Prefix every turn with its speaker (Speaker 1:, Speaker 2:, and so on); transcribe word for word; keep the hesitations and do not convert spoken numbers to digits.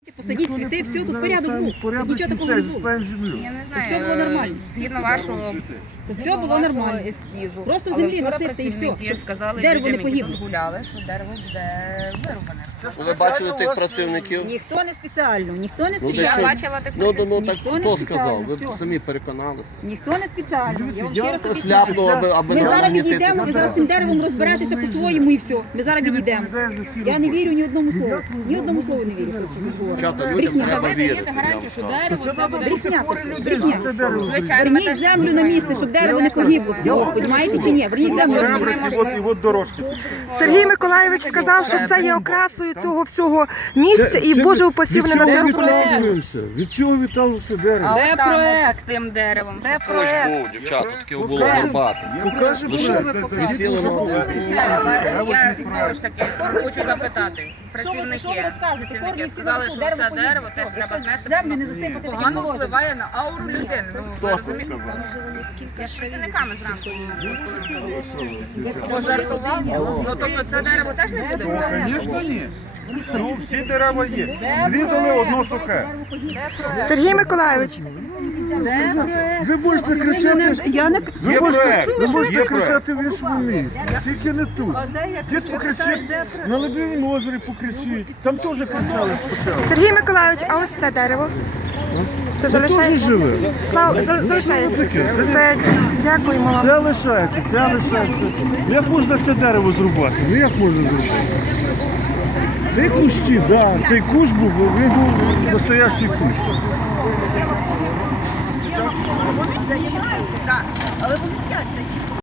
Speaker 1: Посадіть цвіти, все, тут порядок був. Тут нічого такого не було.
Speaker 2: Я не знаю,
Speaker 1: Все було нормально.
Speaker 3: Згідно вашого
Speaker 1: Тут все було нормально.
Speaker 3: ескізу.
Speaker 1: Просто
Speaker 3: Але
Speaker 1: землі
Speaker 3: вчора
Speaker 1: насипте і все,
Speaker 3: працівники
Speaker 1: щоб
Speaker 3: сказали
Speaker 1: дерево
Speaker 3: людям,
Speaker 1: не
Speaker 3: які
Speaker 1: погибло.
Speaker 3: тут гуляли, що дерево буде вирубане.
Speaker 4: Ви бачили тих працівників?
Speaker 1: Ніхто не спеціально, ніхто не
Speaker 4: Ну,
Speaker 3: Я
Speaker 1: спеціально.
Speaker 4: що?
Speaker 3: бачила таку.
Speaker 4: Ну, ну, ну так
Speaker 1: Ніхто не
Speaker 4: хто
Speaker 1: спеціально,
Speaker 4: сказав? Ви
Speaker 1: все.
Speaker 4: самі переконалися.
Speaker 1: Ніхто не спеціально. Я вам ще раз обіцяю.
Speaker 4: Сляпну, аби, аби
Speaker 1: Ми
Speaker 4: не
Speaker 1: зараз
Speaker 4: нагнітити.
Speaker 1: відійдемо, ви зараз з цим деревом розберетеся по-своєму і все. Ми зараз відійдемо. Я не вірю ні одному слову. Ні одному слову не вірю.
Speaker 4: Дівчата, людям
Speaker 1: Брехня.
Speaker 4: треба
Speaker 3: Ви
Speaker 4: вірити.
Speaker 3: даєте
Speaker 4: я
Speaker 3: гарантію,
Speaker 4: вам
Speaker 3: що
Speaker 4: скажу.
Speaker 3: дерево це буде...
Speaker 1: Брехня це все, брехня.
Speaker 3: Звичайно, ми
Speaker 1: Верніть
Speaker 3: теж
Speaker 1: землю на місце, щоб дерево не погибло. Все, розумієте чи ні? Верніть землю на місце.
Speaker 2: І от дорожки.
Speaker 5: Сергій Миколайович сказав, що це є окрасою цього всього місця і Боже упасів вони на це руку не підуть.
Speaker 2: Від чого відталося дерево?
Speaker 3: А
Speaker 1: Де
Speaker 3: от там
Speaker 1: проект?
Speaker 3: от з тим деревом. Де
Speaker 4: Хтось був, дівчата, таке було
Speaker 2: Покажемо.
Speaker 4: багато.
Speaker 2: Покажемо,
Speaker 4: Ну, що ви висіли на голову.
Speaker 3: Я знову ж таки хочу запитати.
Speaker 1: Що ви, що ви
Speaker 3: Працівники,
Speaker 1: розказуєте? Кожен
Speaker 3: працівники
Speaker 1: всі
Speaker 3: сказали,
Speaker 1: зараз
Speaker 3: що
Speaker 1: дерево
Speaker 3: це
Speaker 1: погибло.
Speaker 3: дерево теж
Speaker 1: Все.
Speaker 3: треба
Speaker 1: Якщо
Speaker 3: знести.
Speaker 1: землю не засипати, так не
Speaker 3: Погано
Speaker 1: положено.
Speaker 3: впливає на ауру людини. Ну, ви
Speaker 4: Хто це
Speaker 3: розумієте?
Speaker 4: сказав?
Speaker 3: Я з працівниками зранку пожартував. Ну, тобто це дерево теж не буде впливати?
Speaker 2: Звісно, ні. Всю- Всі дерева є. Зрізали одно сухе.
Speaker 5: Сергій Миколайович,
Speaker 2: Ви можете кричати,
Speaker 1: Я не
Speaker 2: ви
Speaker 4: Є
Speaker 2: можете,
Speaker 4: проект,
Speaker 2: ви можете
Speaker 4: є проект.
Speaker 2: кричати в іншому місці, тільки не тут. Тут покричіть, на Ледвинім озері покричіть, там теж кричали спочатку.
Speaker 5: Сергій Миколайович, а ось це дерево. Це
Speaker 2: Це теж
Speaker 5: залишається.
Speaker 2: живе.
Speaker 5: Слава, за- залишається. Все, дякуємо вам.
Speaker 2: Це лишається, це лишається. Як можна це дерево зрубати? Ну як можна зрубати? Цей кущі, да, цей кущ був, він був настоящий кущ.
Speaker 6: Так, але вони п'ять зачіпають.